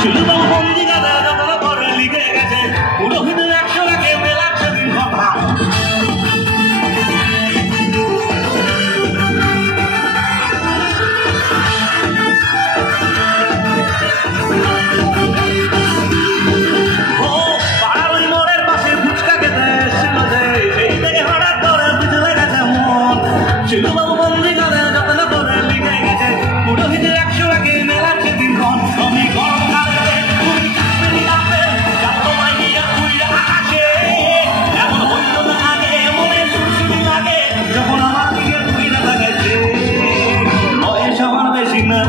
শিলুবাবু পঞ্জিকাতে যতন করে লিখে গেছে পুরোহিতের 100 টাকে মেলাচ্ছে দিন কথা। শিলুবাবু পঞ্জিকাতে যতন করে লিখে গেছে পুরোহিতের 100 টাকে মেলাচ্ছে দিন ক্ষণ। আমি গরম কালে তুমি কাশ্মীরি আপেল যাতো মাইয়া উইরা আকাশে এমন হইল না আগে মনে সুরসুরি লাগে যখন আমার দিকে উইরা লাগাইছে। বয়স আমার বেশি না,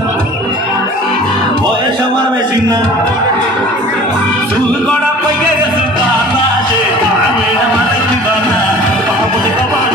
বয়স আমার বেশি না, চুল কড়া পইকে গেছে বাতাসে আমি আমার দিবানা বাবুতে কবার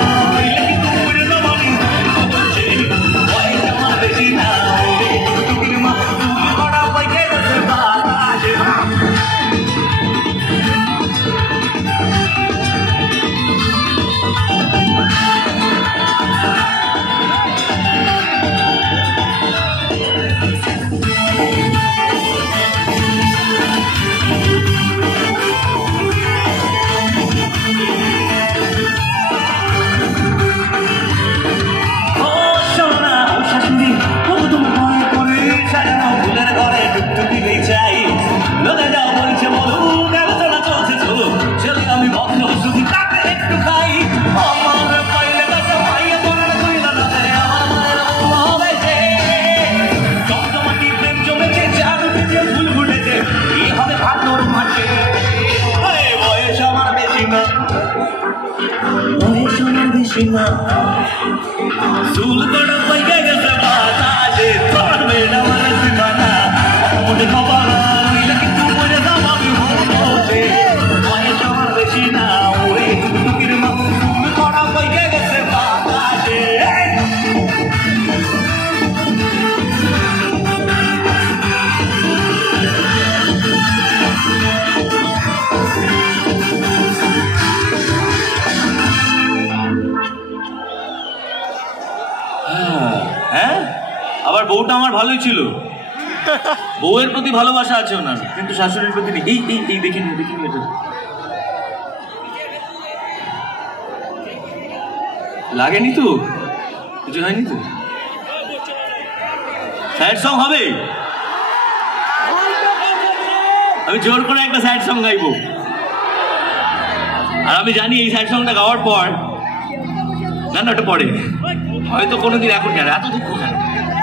চুল কড়া পইকে গেছে বাতাসে ধরবে না আমার দিবানা মনে খবর হইলে কিন্তু মরে যাও আমি হচ্ছে বয়স আমার বেশি না ওরে টুকির মা চুল কড়া পইকে গেছে বাতাসে। হ্যাঁ, আবার বউটা আমার ভালোই ছিল, বউয়ের প্রতি ভালোবাসা আছে ওনার, কিন্তু শাশুড়ির প্রতি নেই। এই দেখিনি এটা লাগেনি তো, কিছু হয়নি তো। স্যাড সং হবে, আমি জোর করে একটা স্যাড সং গাইবো, আর আমি জানি এই স্যাড সংটা গাওয়ার পর না ওটা পরে হয়তো কোনোদিন এখন কেন এত দুঃখ কেন।